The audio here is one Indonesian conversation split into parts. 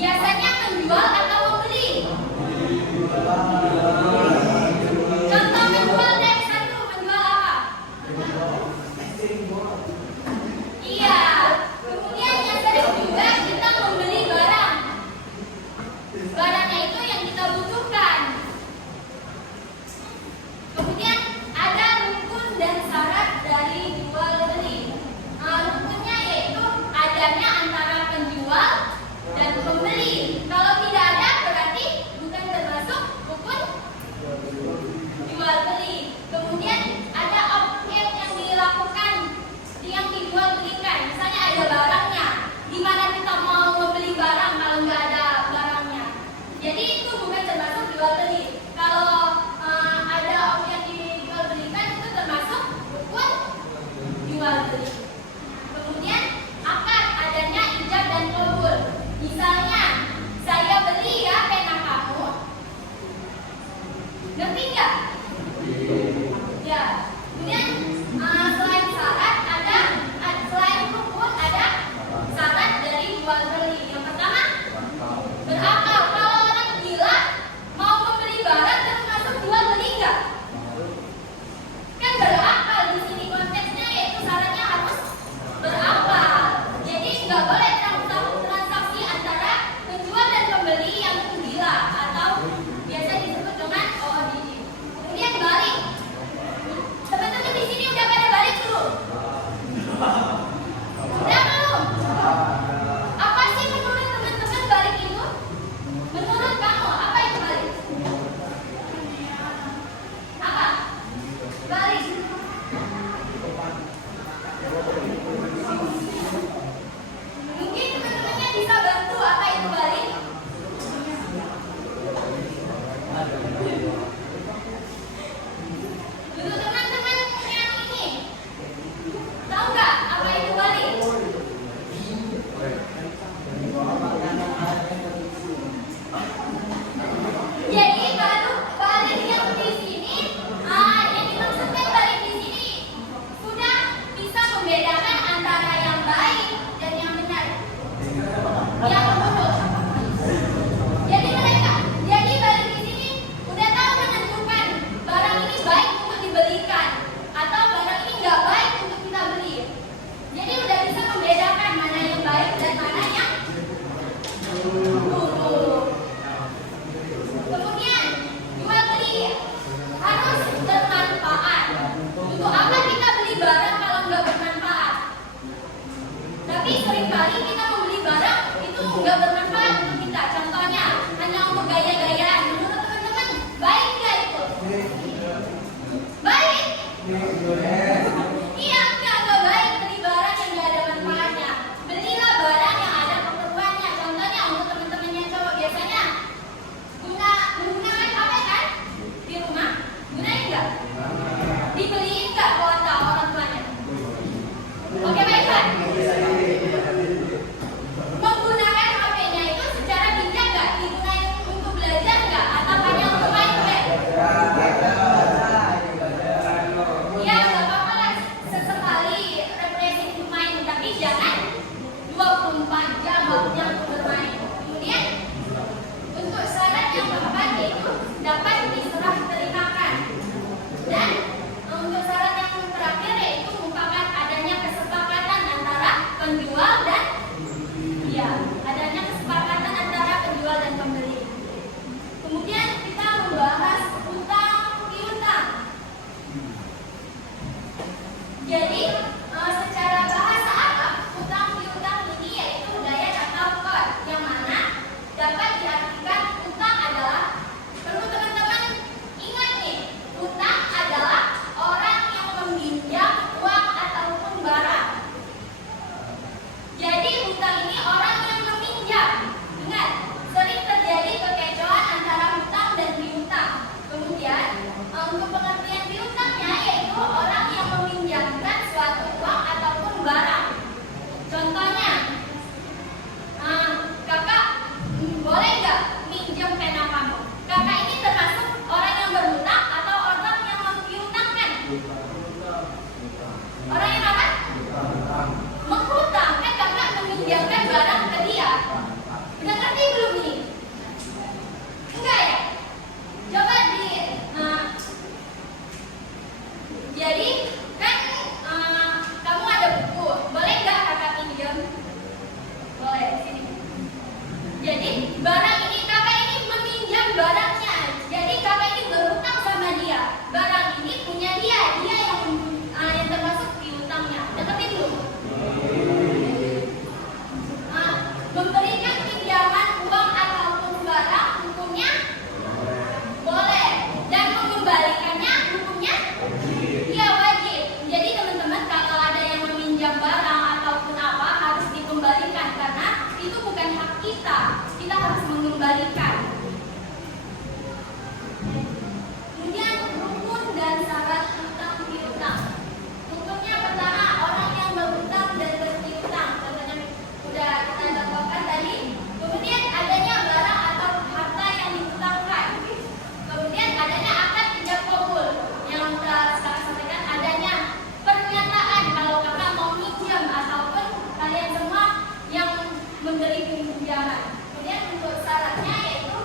biasanya menjual atau membeli? Contoh menjual dari satu, menjual apa? Iya. Kemudian yang sering juga kita membeli barang. Barangnya itu yang kita butuhkan. Kemudian ada rukun dan syarat dari jual beli. Rukunnya yaitu adanya antara penjual dan pembeli. Kalau tidak ada berarti bukan termasuk rukun Jadi barang ini kakak ini meminjam barangnya. Jadi kakak ini berhutang sama dia. Barang ini punya dia yang termasuk piutangnya. Deketin dulu. Memberikan pinjaman uang ataupun barang hukumnya boleh, dan mengembalikannya hukumnya iya wajib. Jadi teman-teman, kalau ada yang meminjam barang ataupun apa harus dikembalikan karena itu bukan hak kita. Kita harus mengembalikan. Kemudian rukun dan syarat hutang piutang. Rukunnya pertama, orang yang berhutang dan berpiutang. Contohnya udah kita contohkan tadi. Kemudian adanya barang atau harta yang dihutangkan. Kemudian adanya akad ijab kabul yang sudah saya sampaikan. Adanya pernyataan kalau kakak mau minjam ataupun kalian semua yang memberi pinjaman. Kemudian untuk syaratnya yaitu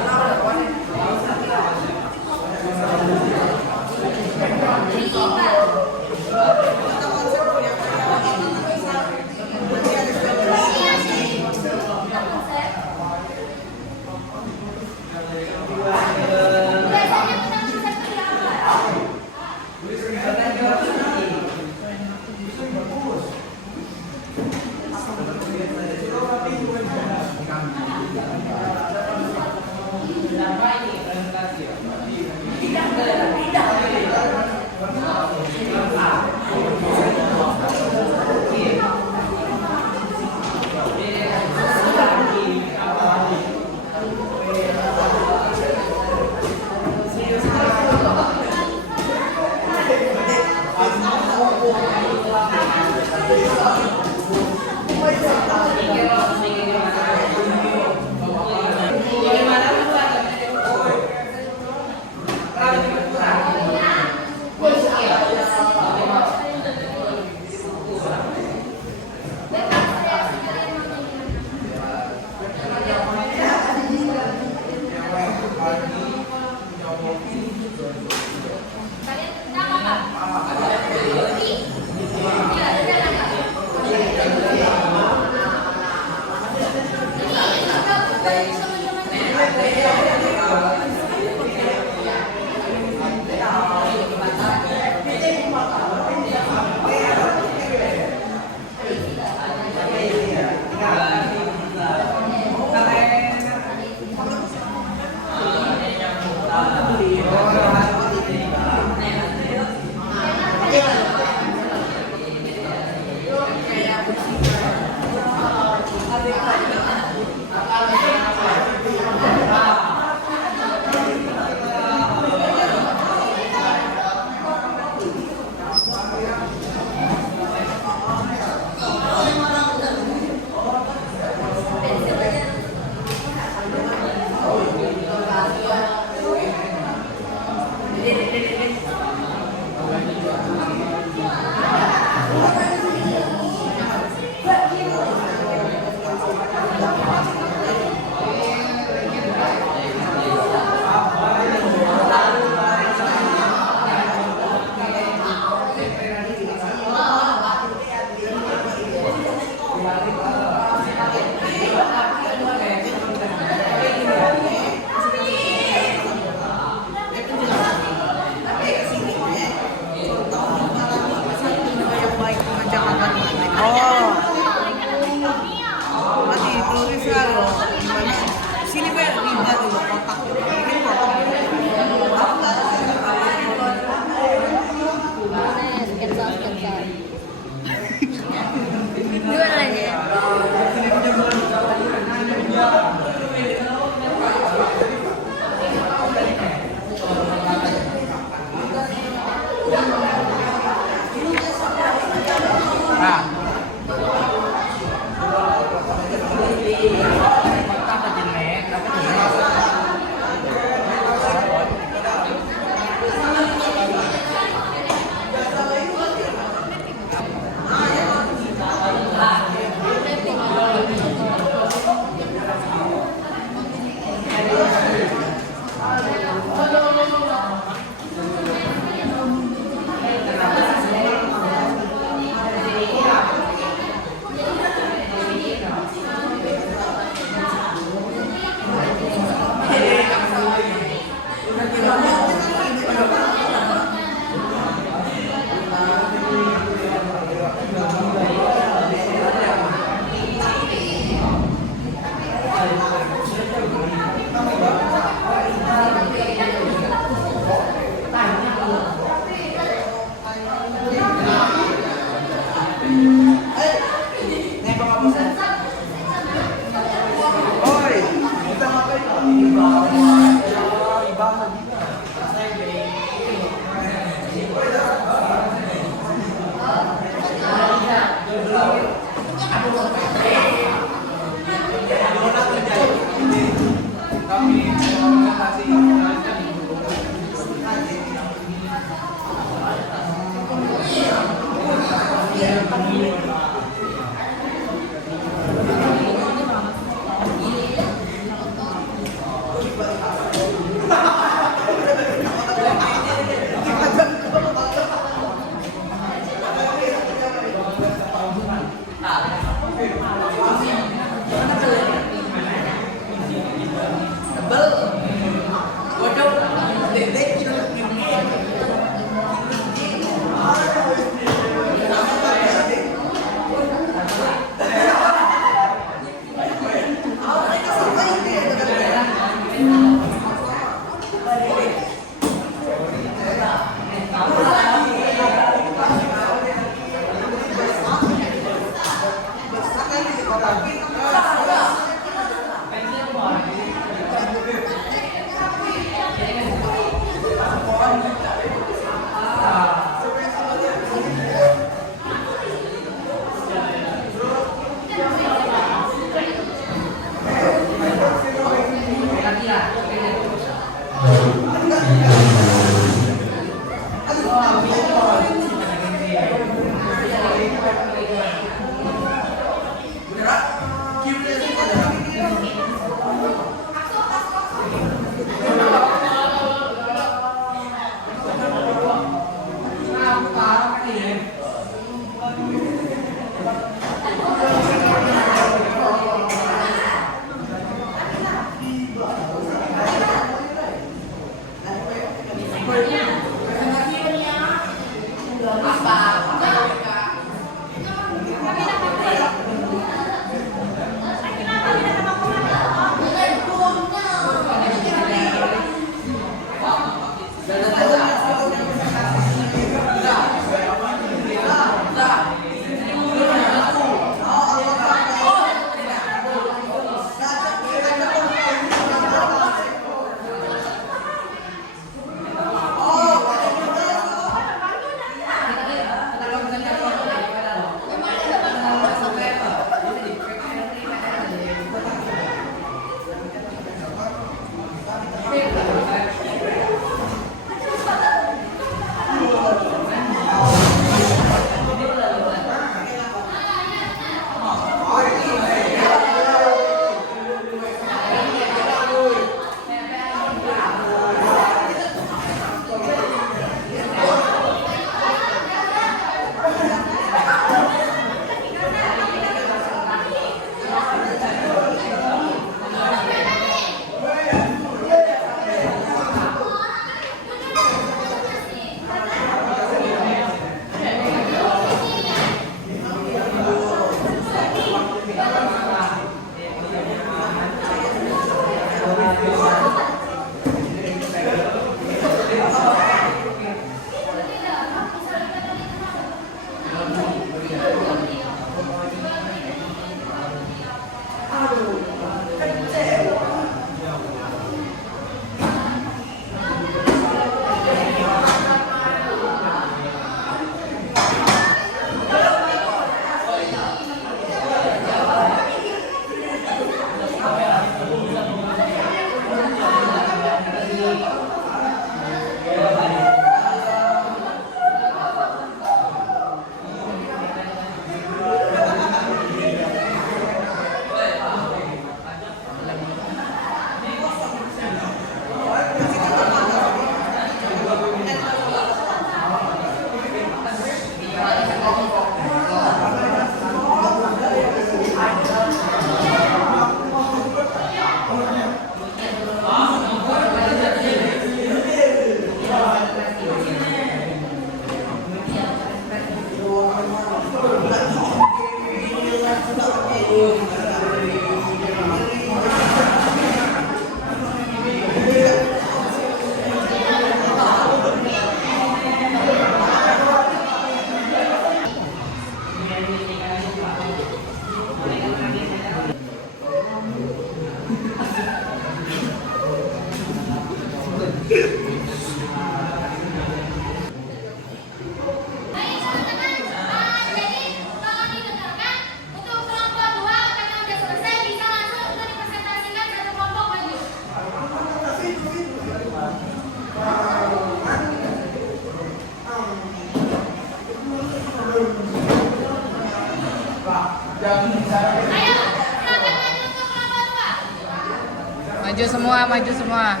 Maju semua, maju semua.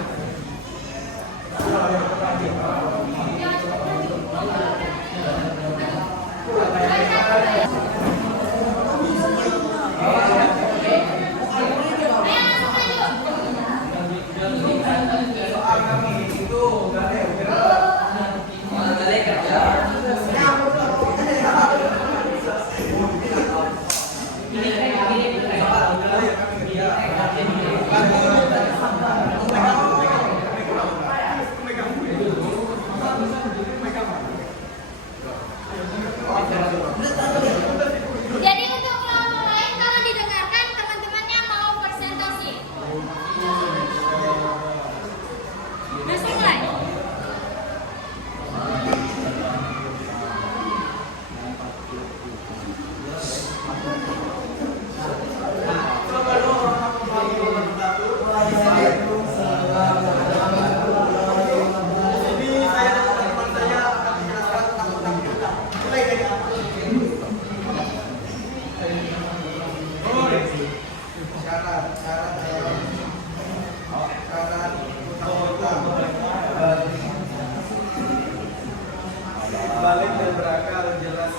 balik dan berakar jelas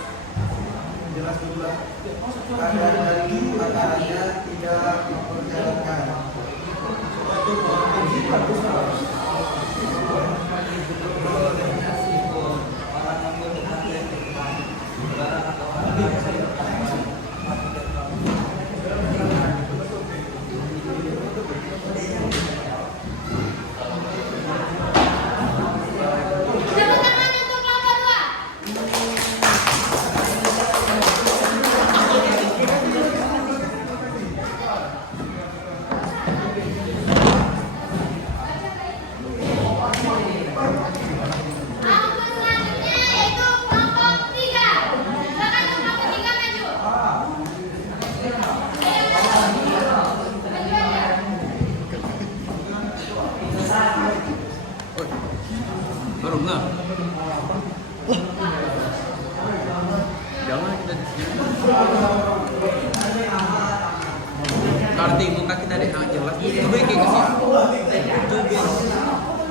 dulu lah. Ada dari makanannya tidak memperjalankan. Tepuk tangan untuk kelompok 2. Angkut selanjutnya yaitu kelompok 3. Silakan untuk kelompok 3 maju. Maju aja. Baru nggak? Jangan kita di sini. Karti muka kita deh sangat jelas. Coba kayak kasih. Coba.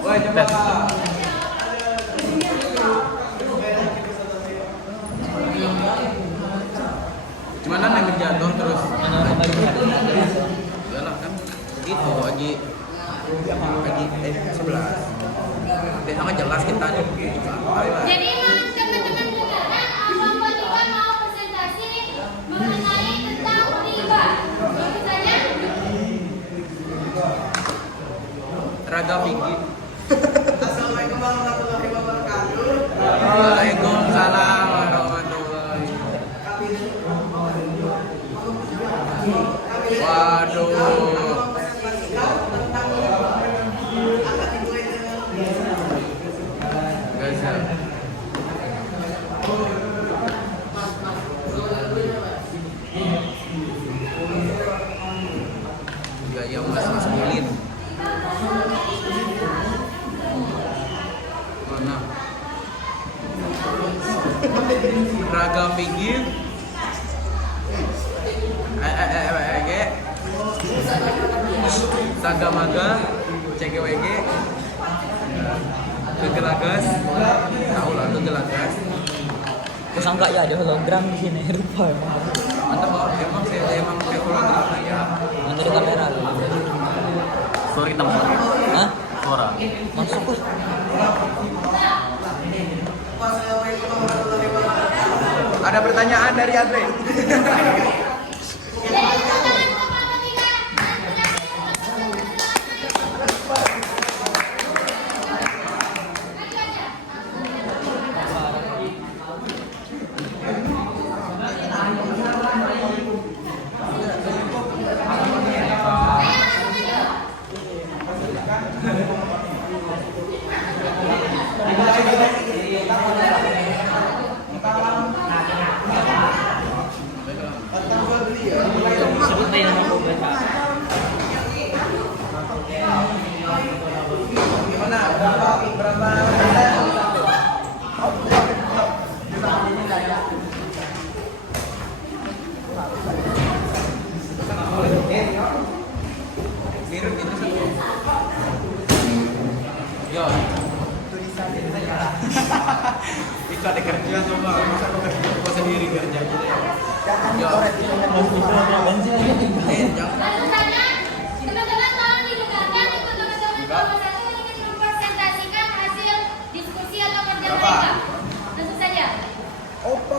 Wah coba. Cuman kan yang jatuh terus. Yalah kan gitu lagi 11. Dia sangat jelas kita ada. Jadi teman-teman dengarkan kelompok 3 mau presentasi mengenai tentang riba. Itu saja. Raga fikih. Assalamualaikum warahmatullahi wabarakatuh. Waalaikumsalam warahmatullahi. Waduh. Gaza. Gaya mas kulit. Mana? Raga fikih. Sagamaga, CGWG, Gegelagas, tahu lah tuh Gelagas. Kusangka ya ada hologram di sini rupa emang. Mantap loh, emang kayak hologram ya. Nanti di kamera. Sorry teman. Hah? Suara. Masuk lah. Ada pertanyaan dari Andre. Jadi tepuk tangan untuk kelompok 3. Maju aja. Sebutin nama aku baca. Gimana? Berapa? Mirip itu satu. Yo. Itu ada kerja coba, masa aku kerja aku sendiri kerja. Yo. Bensin aja tinggal. Jangan. Langsung saja, teman-teman tolong didengarkan untuk teman-teman kelompok 1 ingin mempresentasikan hasil diskusi atau kerja Berapa? mereka. Langsung saja. Opa.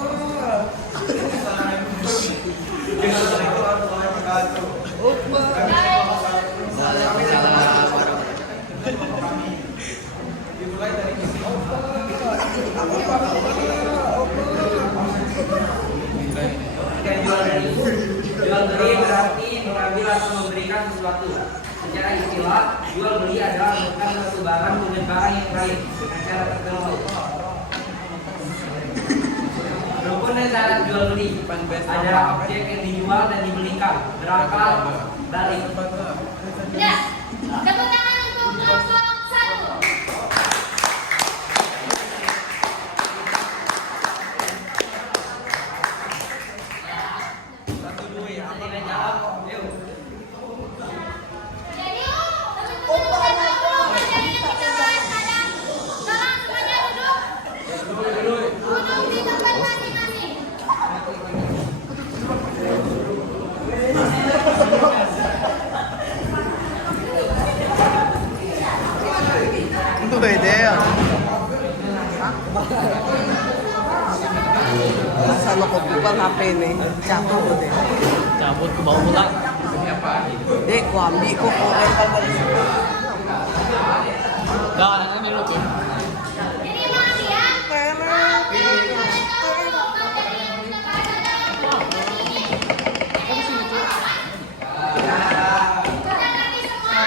Dimulai dari Jual beli berarti mengambil atau memberikan sesuatu. Secara istilah, jual beli adalah menukar suatu barang dengan barang yang lain dengan cara tertentu. Rukun dan syarat jual beli adalah objek yang dijual dan dibelikan berakal dari Ya, tepuk tangan untuk kelompok 1. Tukang HP nih. Cabut deh. Cabut ke bawah pulang. Dek, ku ambil kok rental balik. Gak, anaknya lu tuh. Jadi makasih ya. Maaf, kalian tahu lomba dari yang kita bahas adalah lomba ini. Sudah ngerti semua?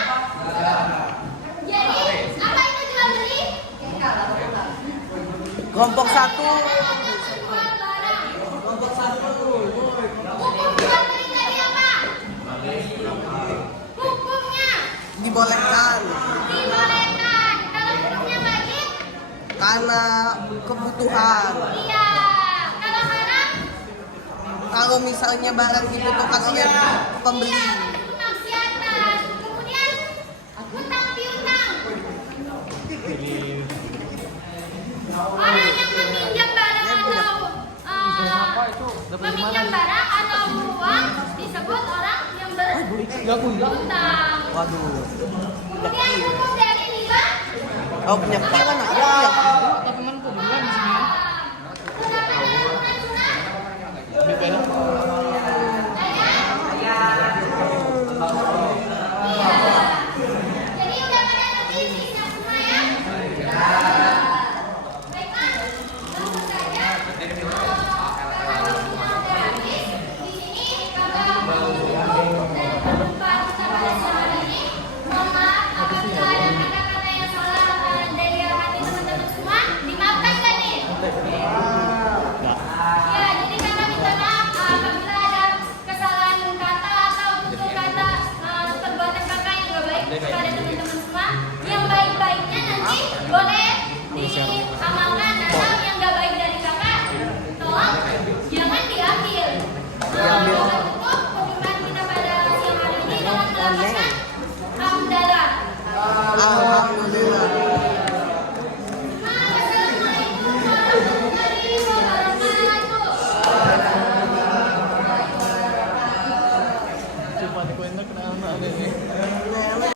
Jadi, apa itu jual beli? Kelompok 1. Jual barang. Hukum jual beli tadi apa? Hukumnya Dibolehkan dibolehkan. Kalau hukumnya wajib, karena kebutuhan. iya. Kalau haram, Kalau misalnya barang dibutuhkan oleh pembeli. iya, kemaksiatan. Kemudian hutang piutang. Orang yang meminjam barang atau meminjam barang atau uang disebut orang yang berhutang. Waduh. Kemudian hukum dari riba. Oh, punya kawan aku ya. Sudah pada sunat-sunat. Jadi udah pada ngerti isinya semua ya? Baiklah, langsung saja. Karena waktunya udah habis, di sini kakak mau tutup dan berjumpa kita pada siang hari ini. Mohon maaf apabila ada kata-kata yang salah dari hati teman-teman semua. Dimaafkan kan nih? Ya, jadi kakak minta maaf apabila ada kesalahan kata atau tutur kata perbuatan kakak yang gak baik.